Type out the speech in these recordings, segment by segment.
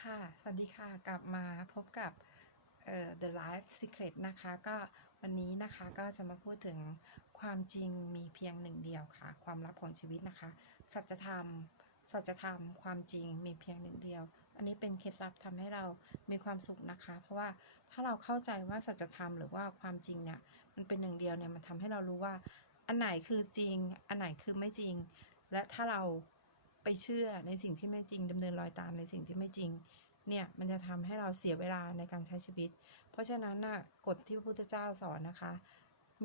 ค่ะ สวัสดีค่ะ กลับมาพบกับ The Life Secret นะคะ ก็วันนี้นะคะก็จะมาพูดถึงความจริงมีเพียงหนึ่งเดียวค่ะ ความลับของชีวิตนะคะ สัจธรรม สัจธรรม ความจริงมีเพียงหนึ่งเดียว อันนี้เป็นเคล็ดลับทำให้เรามีความสุขนะคะ เพราะว่าถ้าเราเข้าใจว่าสัจธรรมหรือว่าความจริงเนี่ยมันเป็นหนึ่งเดียวเนี่ยมันทำให้เรารู้ว่า อันไหนคือจริง อันไหนคือไม่จริง และถ้าเรา ไปเชื่อในสิ่งที่ไม่จริงดำเนินรอยตามในสิ่งที่ไม่จริง เนี่ยมันจะทำให้เราเสียเวลาในการใช้ชีวิต เพราะฉะนั้นน่ะกฎที่พระพุทธเจ้าสอนนะคะ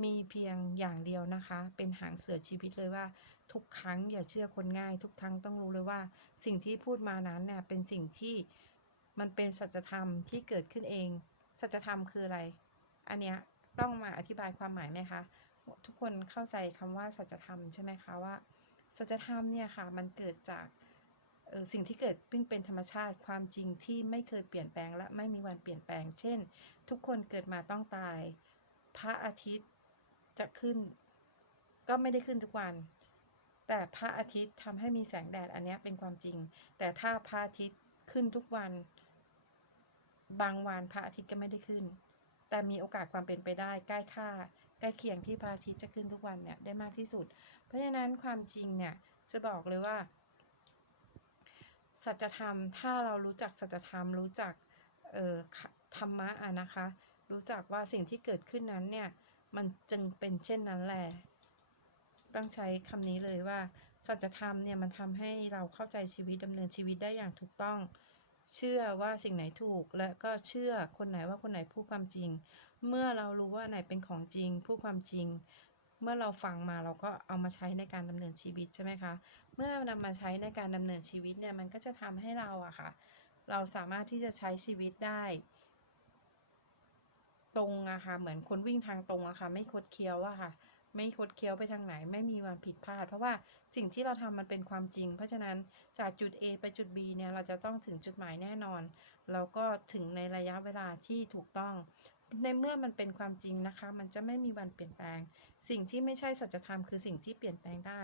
มีเพียงอย่างเดียวนะคะ เป็นหางเสือชีวิตเลยว่า ทุกครั้งอย่าเชื่อคนง่าย ทุกครั้งต้องรู้เลยว่า สิ่งที่พูดมานั้นเนี่ยเป็นสิ่งที่มันเป็นสัจธรรมที่เกิดขึ้นเอง สัจธรรมคืออะไร อันเนี้ยต้องมาอธิบายความหมายไหมคะ ทุกคนเข้าใจคำว่าสัจธรรมใช่ไหมคะว่า สัจธรรมเนี่ยค่ะมันเกิดจากออสิ่งที่เกิดเป็นธรรมชาติความจริงที่ไม่เคยเปลี่ยนแปลงและไม่มีวันเปลี่ยนแปลง เช่น ทุกคนเกิดมาต้องตาย พระอาทิตย์จะขึ้น ก็ไม่ได้ขึ้นทุกวัน แต่พระอาทิตย์ทำให้มีแสงแดดอันนี้เป็นความจริง แต่ถ้าพระอาทิตย์ขึ้นทุกวัน บางวันพระอาทิตย์ก็ไม่ได้ขึ้น แต่มีโอกาสความเป็นไปได้ใกล้ค่า กล้เคียงที่พระอาทิตย์จะขึ้นทุกวันเนี่ยได้มากที่สุด เพราะฉะนั้นความจริงเนี่ยจะบอกเลยว่า สัจธรรมถ้าเรารู้จักสัจธรรม รู้จักธรรมะอะนะคะ รู้จักว่าสิ่งที่เกิดขึ้นนั้นเนี่ยมันจึงเป็นเช่นนั้นแหละต้องใช้คำนี้เลยว่า สัจธรรมเนี่ยมันทำให้เราเข้าใจชีวิตดำเนินชีวิตได้อย่างถูกต้อง เชื่อว่าสิ่งไหนถูกและก็เชื่อคนไหนว่าคนไหนพูดความจริง เมื่อเรารู้ว่าไหนเป็นของจริงพูดความจริง เมื่อเราฟังมาเราก็เอามาใช้ในการดำเนินชีวิตใช่ไหมคะ เมื่อนำมาใช้ในการดำเนินชีวิตเนี่ยมันก็จะทำให้เราอะค่ะ เราสามารถที่จะใช้ชีวิตได้ ตรงอะค่ะเหมือนคนวิ่งทางตรงอะค่ะ ไม่คดเคี้ยวอะค่ะ ไม่คดเคี้ยวไปทางไหน ไม่มีวันผิดพลาด เพราะว่าสิ่งที่เราทำมันเป็นความจริง เพราะฉะนั้นจากจุด A ไปจุด B เนี่ยเราจะต้องถึงจุดหมายแน่นอน แล้วก็ถึงในระยะเวลาที่ถูกต้อง ในเมื่อมันเป็นความจริงนะคะ มันจะไม่มีวันเปลี่ยนแปลง สิ่งที่ไม่ใช่สัจธรรมคือสิ่งที่เปลี่ยนแปลงได้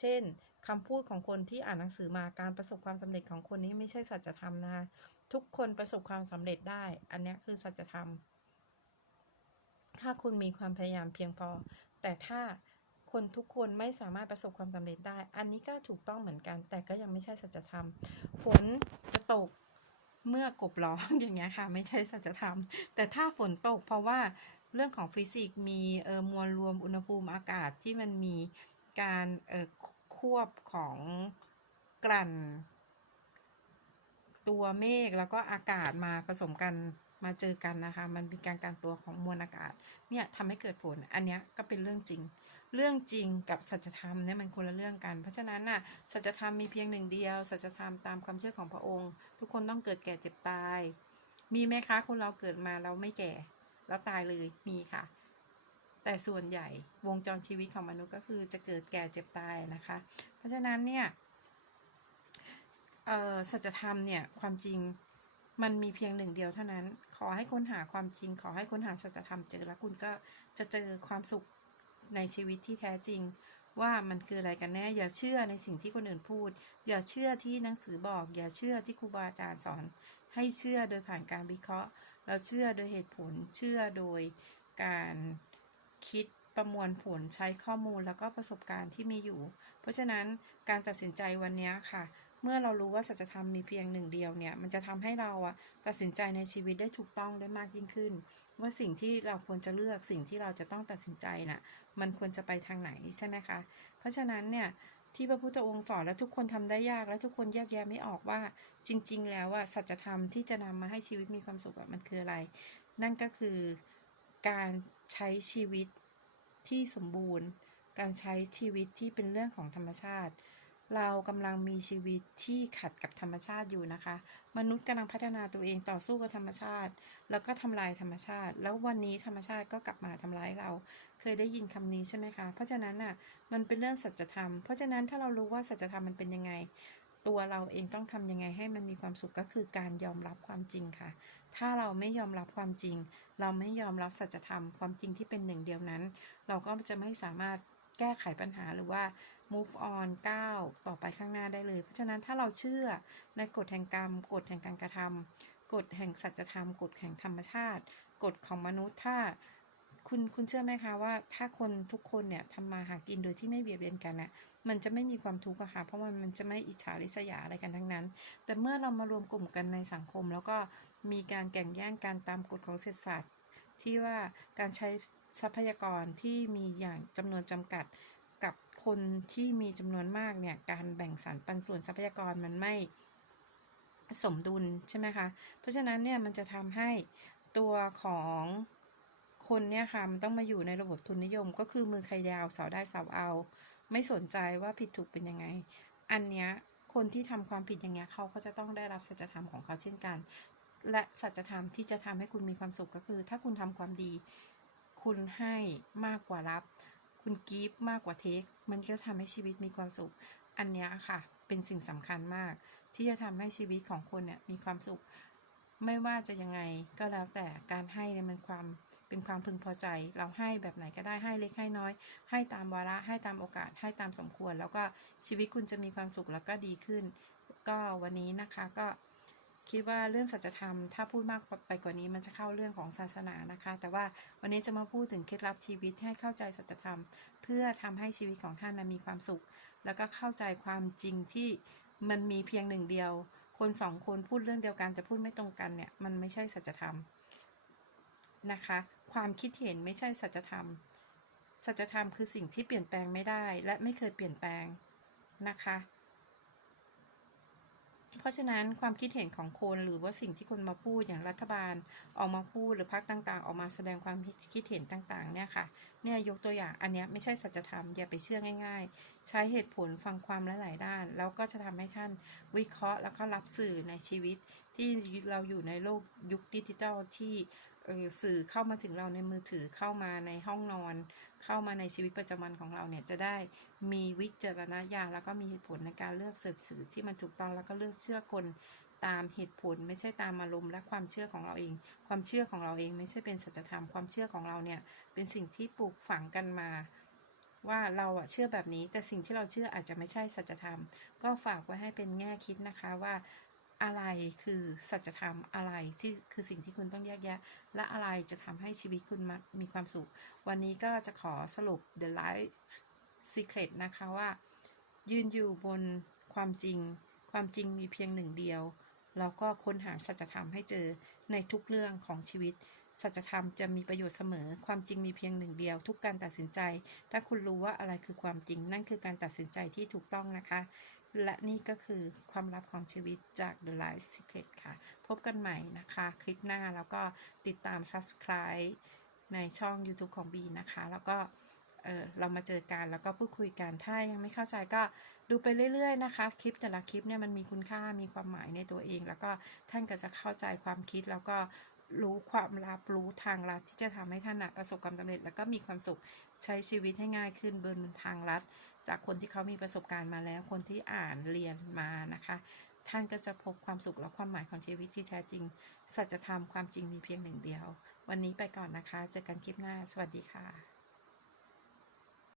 เช่นคำพูดของคนที่อ่านหนังสือมาการประสบความสำเร็จของคนนี้ไม่ใช่สัจธรรมนะคะทุกคนประสบความสำเร็จได้ อันนี้คือสัจธรรม ถ้าคุณมีความพยายามเพียงพอ แต่ถ้าคนทุกคนไม่สามารถประสบความสำเร็จได้ อันนี้ก็ถูกต้องเหมือนกัน แต่ก็ยังไม่ใช่สัจธรรม ฝนจะตก เมื่อกบร้องอย่างเงี้ยค่ะ ไม่ใช่สัจธรรม แต่ถ้าฝนตกเพราะว่าเรื่องของฟิสิกส์มีเออมวลรวมอุณหภูมิอากาศที่มันมีการเออควบของกลั่น ตัวเมฆแล้วก็อากาศมาผสมกัน มาเจอกันนะคะ มันมีการการตัวของมวลอากาศ เนี่ยทำให้เกิดฝน อันเนี้ยก็เป็นเรื่องจริง เรื่องจริงกับสัจธรรมเนี่ยมันคนละเรื่องกัน เพราะฉะนั้นน่ะ สัจธรรมมีเพียงหนึ่งเดียว สัจธรรมตามความเชื่อของพระองค์ ทุกคนต้องเกิดแก่เจ็บตาย มีไหมคะคนเราเกิดมาเราไม่แก่ แล้วตายเลย มีค่ะ แต่ส่วนใหญ่วงจรชีวิตของมนุษย์ก็คือจะเกิดแก่เจ็บตายนะคะ เพราะฉะนั้นเนี่ยเอ่อสัจธรรมเนี่ยความจริง มันมีเพียงหนึ่งเดียวเท่านั้น ขอให้ค้นหาความจริง ขอให้ค้นหาสัจธรรมเจอแล้วคุณก็จะเจอความสุขในชีวิตที่แท้จริง ว่ามันคืออะไรกันแน่ อย่าเชื่อในสิ่งที่คนอื่นพูด อย่าเชื่อที่หนังสือบอก อย่าเชื่อที่ครูบาอาจารย์สอน ให้เชื่อโดยผ่านการวิเคราะห์ เราเชื่อโดยเหตุผล เชื่อโดยการคิดประมวลผลใช้ข้อมูลแล้วก็ประสบการณ์ที่มีอยู่ เพราะฉะนั้นการตัดสินใจวันนี้ค่ะ เมื่อเรารู้ว่าสัจธรรมมีเพียงหนึ่งเดียวเนี่ย มันจะทำให้เราอะตัดสินใจในชีวิตได้ถูกต้องได้มากยิ่งขึ้น ว่าสิ่งที่เราควรจะเลือกสิ่งที่เราจะต้องตัดสินใจน่ะมันควรจะไปทางไหนใช่ไหมคะ เพราะฉะนั้นเนี่ยที่พระพุทธองค์สอนแล้วทุกคนทำได้ยากและทุกคนแยกแยะไม่ออกว่าจริง ๆ แล้วว่าสัจธรรมที่จะนำมาให้ชีวิตมีความสุขอะมันคืออะไร นั่นก็คือการใช้ชีวิตที่สมบูรณ์ การใช้ชีวิตที่เป็นเรื่องของธรรมชาติ เรากำลังมีชีวิตที่ขัดกับธรรมชาติอยู่นะคะ มนุษย์กำลังพัฒนาตัวเองต่อสู้กับธรรมชาติ แล้วก็ทำลายธรรมชาติ แล้ววันนี้ธรรมชาติก็กลับมาทำร้ายเรา เคยได้ยินคำนี้ใช่ไหมคะ เพราะฉะนั้นน่ะมันเป็นเรื่องสัจธรรม เพราะฉะนั้นถ้าเรารู้ว่าสัจธรรมมันเป็นยังไง ตัวเราเองต้องทำยังไงให้มันมีความสุขก็คือการยอมรับความจริงค่ะ ถ้าเราไม่ยอมรับความจริง เราไม่ยอมรับสัจธรรมความจริงที่เป็นหนึ่งเดียวนั้น เราก็จะไม่สามารถ แก้ไขปัญหาหรือว่า move on ก้าวต่อไปข้างหน้าได้เลย เพราะฉะนั้นถ้าเราเชื่อในกฎแห่งกรรม กฎแห่งการกระทำกฎแห่งสัจธรรม กฎแห่งธรรมชาติ กฎของมนุษย์ถ้าคุณคุณเชื่อไหมคะว่าถ้าคนทุกคนเนี่ยทำมาหากินโดยที่ไม่เบียดเบียนกันนะมันจะไม่มีความทุกข์อะค่ะเพราะว่ามันจะไม่อิจฉาริษยาอะไรกันทั้งนั้น แต่เมื่อเรามารวมกลุ่มกันในสังคม แล้วก็มีการแข่งแย่งกันตามกฎของเศรษฐศาสตร์ ที่ว่าการใช้ ทรัพยากรที่มีอย่างจำนวนจำกัดกับคนที่มีจำนวนมากเนี่ยการแบ่งสรรปันส่วนทรัพยากรมันไม่สมดุลใช่ไหมคะ เพราะฉะนั้นเนี่ยมันจะทำให้ตัวของคนเนี่ยค่ะมันต้องมาอยู่ในระบบทุนนิยม ก็คือมือใครยาวเสาได้เสาเอา ไม่สนใจว่าผิดถูกเป็นยังไง อันเนี้ยคนที่ทำความผิดอย่างเงี้ยเขาก็จะต้องได้รับสัจธรรมของเขาเช่นกัน และสัจธรรมที่จะทำให้คุณมีความสุขก็คือ ถ้าคุณทำความดี คุณให้มากกว่ารับ คุณกีฟมากกว่าเทค มันก็ทำให้ชีวิตมีความสุข อันนี้ค่ะเป็นสิ่งสำคัญมาก ที่จะทำให้ชีวิตของคนเนี่ยมีความสุข ไม่ว่าจะยังไงก็แล้วแต่การให้เนี่ยมันความเป็นความพึงพอใจ เราให้แบบไหนก็ได้ให้เล็กให้น้อย ให้ตามวาระให้ตามโอกาสให้ตามสมควร แล้วก็ชีวิตคุณจะมีความสุขแล้วก็ดีขึ้น ก็วันนี้นะคะก็ คิดว่าเรื่องสัจธรรมถ้าพูดมากไปกว่านี้มันจะเข้าเรื่องของศาสนานะคะ แต่ว่าวันนี้จะมาพูดถึงเคล็ดลับชีวิตให้เข้าใจสัจธรรม เพื่อทำให้ชีวิตของท่านนะมีความสุข แล้วก็เข้าใจความจริงที่มันมีเพียงหนึ่งเดียว คนสองคนพูดเรื่องเดียวกันแต่พูดไม่ตรงกันเนี่ยมันไม่ใช่สัจธรรมนะคะ ความคิดเห็นไม่ใช่สัจธรรม สัจธรรมคือสิ่งที่เปลี่ยนแปลงไม่ได้ และไม่เคยเปลี่ยนแปลงนะคะ เพราะฉะนั้นความคิดเห็นของคนหรือว่าสิ่งที่คนมาพูดอย่างรัฐบาลออกมาพูดหรือพรรคต่างๆ ออกมาแสดงความคิดเห็นต่างๆเนี่ยค่ะเนี่ยยกตัวอย่างอันนี้ไม่ใช่สัจธรรมอย่าไปเชื่อง่าย ๆ ใช้เหตุผลฟังความหลายๆด้าน แล้วก็จะทำให้ท่านวิเคราะห์แล้วก็รับสื่อในชีวิตที่เราอยู่ในโลกยุคดิจิทัลที่ สื่อเข้ามาถึงเราในมือถือเข้ามาในห้องนอน เข้ามาในชีวิตประจำวันของเราเนี่ยจะได้มีวิจารณญาณแล้วก็มีเหตุผลในการเลือกเสพสื่อที่มันถูกต้องแล้วก็เลือกเชื่อคนตามเหตุผลไม่ใช่ตามอารมณ์และความเชื่อของเราเอง ความเชื่อของเราเองไม่ใช่เป็นสัจธรรมความเชื่อของเราเนี่ยเป็นสิ่งที่ปลูกฝังกันมา ว่าเราอะเชื่อแบบนี้ แต่สิ่งที่เราเชื่ออาจจะไม่ใช่สัจธรรม ก็ฝากไว้ให้เป็นแง่คิดนะคะว่า อะไรคือสัจธรรมอะไรที่คือสิ่งที่คุณต้องแยกแยะ และอะไรจะทำให้ชีวิตคุณมีความสุข วันนี้ก็จะขอสรุป The Life Secret นะคะว่า ยืนอยู่บนความจริง ความจริงมีเพียงหนึ่งเดียวเราก็ค้นหาสัจธรรมให้เจอในทุกเรื่องของชีวิตสัจธรรมจะมีประโยชน์เสมอ ความจริงมีเพียงหนึ่งเดียว ทุกการตัดสินใจ ถ้าคุณรู้ว่าอะไรคือความจริง นั่นคือการตัดสินใจที่ถูกต้องนะคะ และนี่ก็คือความลับของชีวิตจาก The Life Secret ค่ะ พบกันใหม่นะคะ คลิปหน้าแล้วก็ติดตาม Subscribe ในช่อง YouTube ของ B นะคะ แล้วก็เออเรามาเจอกันแล้วก็พูดคุยกัน ถ้ายังไม่เข้าใจก็ดูไปเรื่อย ๆ นะคะ คลิปแต่ละคลิปเนี่ยมันมีคุณค่ามีความหมายในตัวเอง แล้วก็ท่านก็จะเข้าใจความคิดแล้วก็รู้ความลับรู้ทางลัดที่จะทำให้ท่านประสบความสำเร็จ แล้วก็มีความสุขใช้ชีวิตให้ง่ายขึ้นบนทางลัด จากคนที่เขามีประสบการณ์มาแล้ว คนที่อ่านเรียนมานะคะ ท่านก็จะพบความสุขและความหมายของชีวิตที่แท้จริง สัจธรรมความจริงมีเพียงหนึ่งเดียว วันนี้ไปก่อนนะคะ เจอกันคลิปหน้า สวัสดีค่ะ